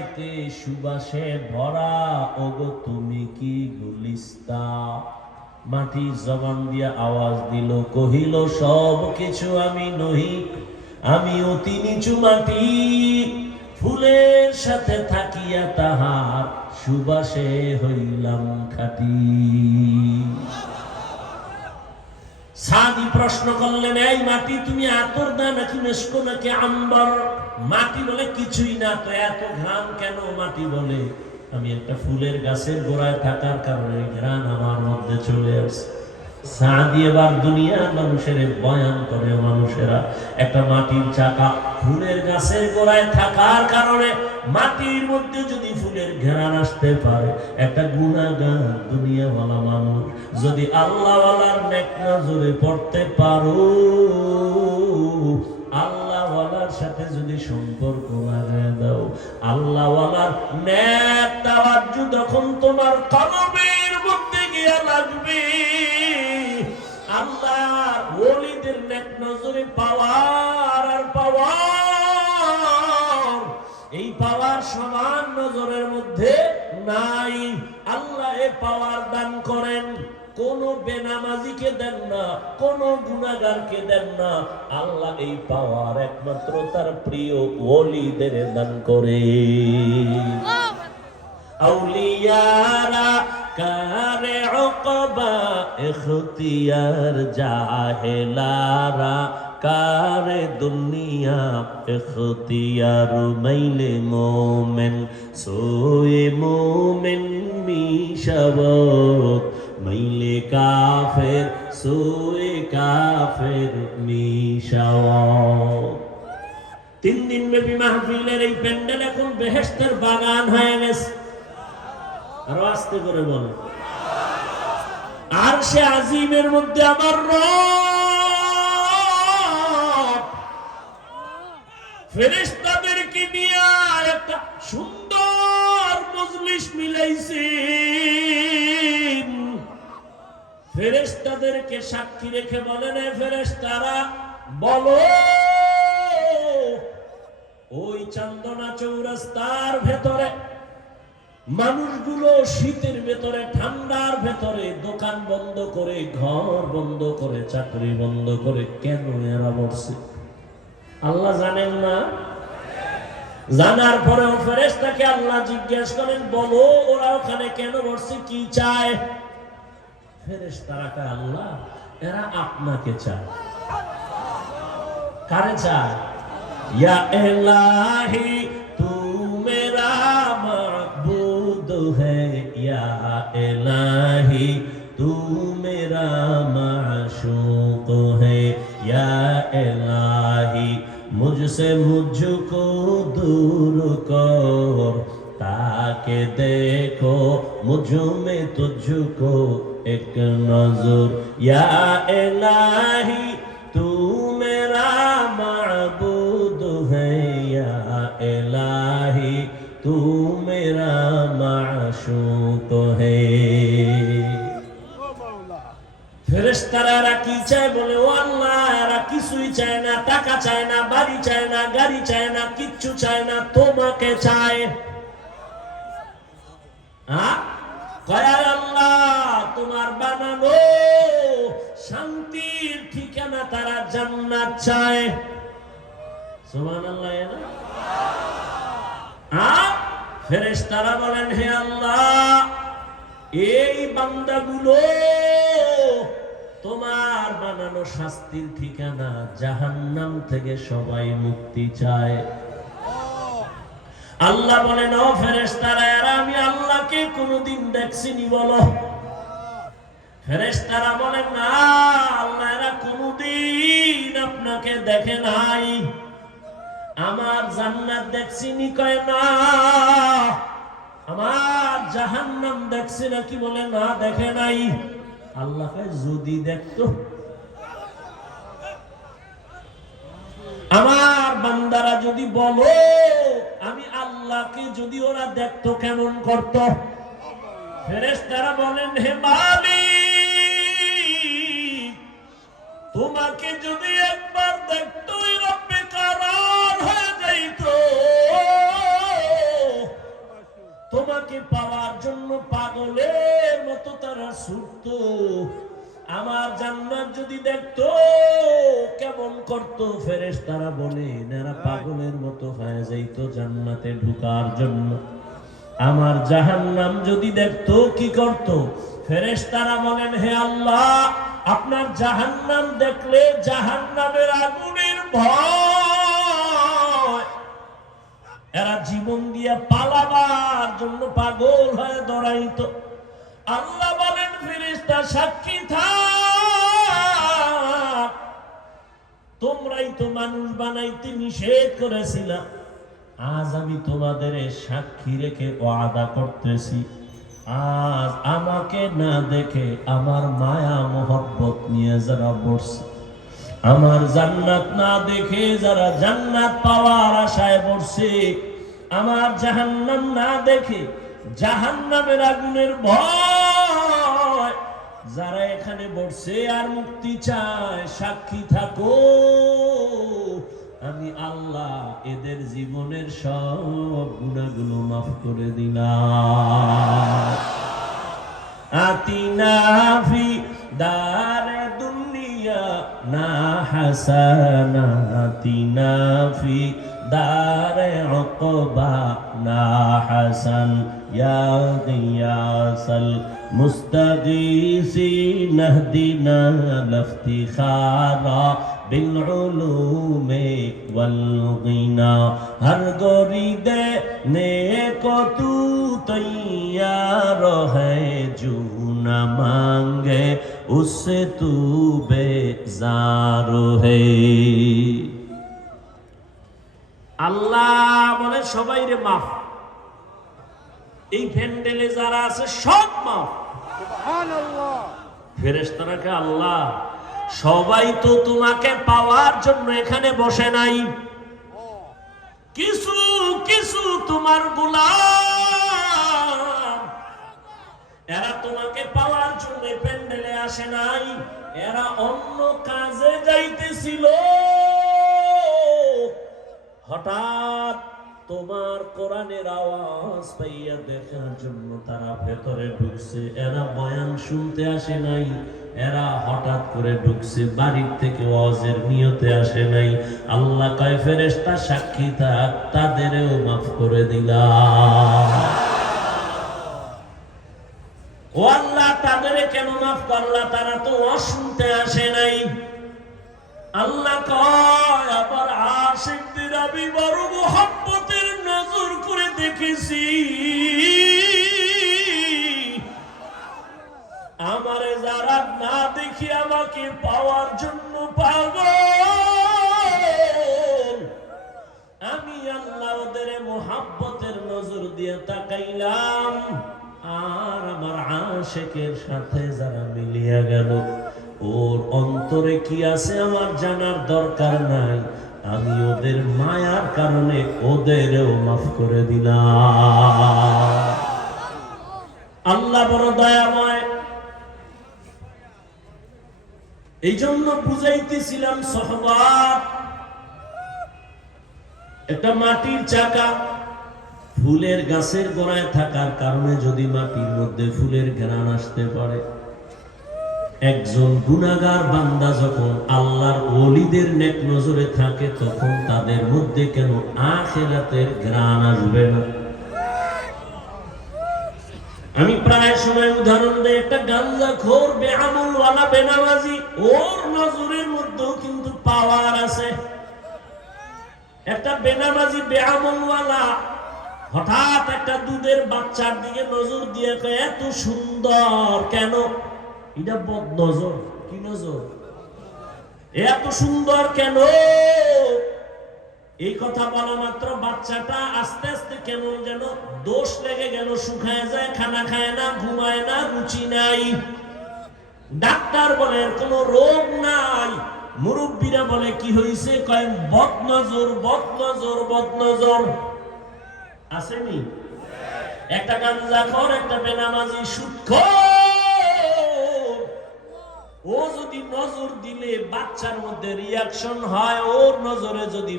এতে সুবাসে ভরা ওগো তুমি কি গুলিস্তা। মাটি জবান দিয়া আওয়াজ দিল, কহিল সব কিছু আমি নহি, আমি অতি নিচু মাটি। ফুলের সাথে থাকিয়া তাহার সুবাসে হইলাম খাঁটি। সাদি প্রশ্ন করলেন, এই মাটি তুমি আতর দা নাকি মেশকো নাকি আম্বর? মাটি বলে কিছুই না, তো এত ঘ্রাণ কেন? মাটি বলে আমি একটা ফুলের গাছের গোড়ায় থাকার কারণে ঘ্রাণ আমার মধ্যে চলে আসে। সাদি এবার দুনিয়ার মানুষের বয়ান করে, মানুষেরা একটা মাটির চাকা ফুলের গাছের গোড়ায় থাকার কারণে মাটির মধ্যে যদি ফুলের ঘ্রাণ আসতে পারে, একটা গুনাহগার দুনিয়াওয়ালা মানুষ যদি আল্লাহওয়ালার নেক নজরে পড়তে পারো, আল্লাহওয়ালার সাথে যদি সম্পর্ক লাগায় দাও, আল্লাহওয়ালার নেক তাওয়াজ্জু যখন তোমার কলবের মধ্যে গিয়া লাগবে, আল্লাহর ওলিদের নেক নজরে পাওয়ার আর পাওয়ার, এই পাওয়ার সমান নজরের মধ্যে নাই। আল্লাহ এ পাওয়ার দান করেন, কোন বেনামাজিকে দেন না, কোন গুনাহগারকে দেন না। আল্লাহ এই পাওয়ার একমাত্র তার প্রিয় ওলিদের দান করে। আউলিয়ারা কারে উকবা ইখতিয়ার, জাহেলারা কারে দুনিয়া ইখতিয়ার। মাইলে মোমেন সোয়ে মোমেন মিশাবত, মাইলে কাফের সোয়ে কাফের মিশাওয়াত। 3 দিন ব্যাপী মাহফিলের এই প্যান্ডেল এখন বেহেশতের বাগান হয়ে গেছে। আরো আস্তে করে বল, আরশে আজিমের মধ্যে আমার রব ফেরেশতাদেরকে নিয়ে একটা সুন্দর মজলিস মিলাইছেন। ফেরেশতাদেরকে সাক্ষী রেখে বলেন, ফেরেশতারা বলো, ওই চান্দনা চৌরাস্তার ভেতরে মানুষগুলো শীতের ভেতরে, ঠান্ডার ভেতরে দোকান বন্ধ করে, ঘর বন্ধ করে, চাকরি বন্ধ করে কেন এরা বসে? আল্লাহ জানেন না? জানার পরেও ফেরেশতাকে আল্লাহ জিজ্ঞেস করেন, বলো ওরা ওখানে কেন বসে, কি চায়? ফেরেশতারা কয়, আল্লাহ এরা আপনাকে চায়। কারে চায়? ইয়া ইলাহি তু মেরা মাবুদ है, या इलाही तू मेरा माशूक है, या इलाही मुझसे मुझको दूर कर, ताकि देखो मुझ में तुझको एक नजर। या इलाही तू मेरा माबूद है, या इलाही तू मेरा माशूक है। ফেরেশতারা কি চায়? বলে, ও আল্লাহ এরা কিছুই চায় না, টাকা চায় না, বাড়ি চায় না, গাড়ি চায় না, কিচ্ছু চায় না, তোমাকে চায়। কয় আল্লাহ তোমার বানানো শান্তির ঠিকানা তারা জান্নাত চায়। সুবহানাল্লাহ। ফেরেশতারা বলেন, হে আল্লাহ এই বান্দাগুলো তোমার বানানো শাস্তির ঠিকানা জাহান্নাম থেকে সবাই মুক্তি চায়। আল্লাহ বলেন, ও ফেরেশতারা এরা আমি আল্লাহকে কোনদিন দেখছিনি বলো? ফেরেশতারা বলেন, না আল্লাহ এরা কোনদিন আপনাকে দেখে নাই। আমার জান্নাত দেখছিনি? কয় না। আমার জাহান্নাম দেখছি নাকি? বলে না দেখে নাই। আল্লাহ কয়, যদি দেখতো আমার বান্দারা যদি বলো আমি আল্লাহকে যদি ওরা দেখতো কেমন করত? ফেরেশতারা বলেন, হে মালিক তোমাকে যদি একবার দেখতো রব্বে কারার হয়ে যাইতো। তোমাকে পাওয়ার জন্য পাগলের মতো তারা ছুটতো। আমার জান্নাত যদি দেখতো কেমন করতো, ফেরেশতারা বলে এরা পাগলের মতো হয়ে যাইতো জান্নাতে ঢোকার জন্য। আমার জাহান্নাম যদি দেখতো কি করতো, ফেরেশতারা বলেন হে আল্লাহ, আপনার জাহান্নাম দেখলে জাহান্নামের আগুনের ভয় এরা জীবন দিয়ে পালাবার জন্য পাগল হয়ে দৌড়াইতো। আল্লাহ বলেন ফেরেশতা সাক্ষী থাক, তোমরাই তো মানুষ বানাইতে নিষেধ করেছিলাম, আজ আমি তোমাদের সাক্ষী রেখে ওয়াদা করতেছি, আজ আমাকে না দেখে আমার মায়া মোহব্বত নিয়ে যারা বসছে, আমার জান্নাত না দেখে যারা জান্নাত পাওয়ার আশায় বসছে, আমার জাহান্নাম না দেখে জাহান্নামের আগুনের ভয় যারা এখানে বসছে আর মুক্তি চায়, সাক্ষী থাকো আমি আল্লাহ এদের জীবনের সব গুনাহগুলো মাফ করে দিলাম। আতিনা ফি দারে দুনিয়া না হাসানা, আতিনা ফি দারে উকবা না হাসান, ইয়া গিয়াসাল মুস্তাগীসিন ইহদিনা লিফতিখারা বিল উলুমে ওয়াল গিনা, হর গরিদে নেকো তু তৈয়ার হ্যায় জু না মাঙ্গে উসসে তু বেজার হ্যায়। আল্লাহ বলে সবাই রে মাফ, এই প্যান্ডেলে যারা আছে সব মাফ। সুবহানাল্লাহ। ফেরেশতারা আল্লাহ সবাই তো তোমাকে পাওয়ার জন্য এখানে বসে নাই, কিছু কিছু তোমার গোলাম এরা তোমাকে পাওয়ার জন্য প্যান্ডেলে আসে নাই, এরা অন্য কাজে যাইতেছিল, হঠাৎ তোমার কোরআনের আওয়াজ পাইয়া দেখার জন্য তারা ভেতরে ঢুকছে। এরা বয়ান শুনতে আসে নাই, এরা হঠাৎ করে ঢুকছে, বাড়ির থেকে ওয়াজের নিয়তে আসে নাই। আল্লাহ কয় ফেরেশতা সাক্ষী থাক, তাদেরও মাফ করে দিলাম। ও আল্লাহ তাদের কেন মাফ করলা, তারা তো ওয়াজ শুনতে আসে নাই। আল্লাহ কয় আবার আশিকদের আমি বড় মুহাব্বতের নজর করে দেখেছি, আমারে যারা না দেখি আমাকে পাওয়ার জন্য পাগল, আমি আল্লাহ ওদের মুহাব্বতের নজর দিয়ে তাকাইলাম, আর আমার আশিকের সাথে যারা মিলিয়া গেল, ওর অন্তরে কি আছে আমার জানার দরকার নাই, আমি ওদের মায়ার কারণে ওদেরও মাফ করে দিলাম। আল্লাহ বড় দয়াময়। এই জন্য বুঝাইতেছিলাম সহবাত, একটা মাটির চাকা ফুলের গাছের গোড়ায় থাকার কারণে যদি মাটির মধ্যে ফুলের ঘ্রাণ আসতে পারে, একজন গুনাহগার বান্দা যখন আল্লাহর ওলিদের নেক নজরে থাকে, তখন তাদের মধ্যে কেন আখিরাতের ঘ্রাণ আসবে না? আমি প্রায় সময় উদাহরণ দেই, একটা গাঞ্জাখোর বেআমলওয়ালা বেনামাজি, ওর নজরের মধ্যেও কিন্তু পাওয়ার আছে। একটা বেনামাজি বেআমলওয়ালা হঠাৎ একটা দুধের বাচ্চার দিকে নজর দিয়ে কয় এত সুন্দর কেন, এটা বদ নজর। কি নজর? এত সুন্দর কেন? এই কথা বলা মাত্র বাচ্চাটা আস্তে আস্তে কেমন যেন দোষ লেগে গেল, শুকায় যায়, খানা খায় না, ঘুমায় না, রুচি নাই। ডাক্তার বলে কোনো রোগ নাই, মুরব্বীরা বলে কি হয়েছে, কয় বদ নজর, বদ নজর, বদ নজর। আসেনি? একটা গাঞ্জাখোর, একটা বেনামাজি, সুদখোর, ও যদি নজর দিলে বাচ্চার মধ্যে রিয়াকশন হয়, ওর নজরে যদি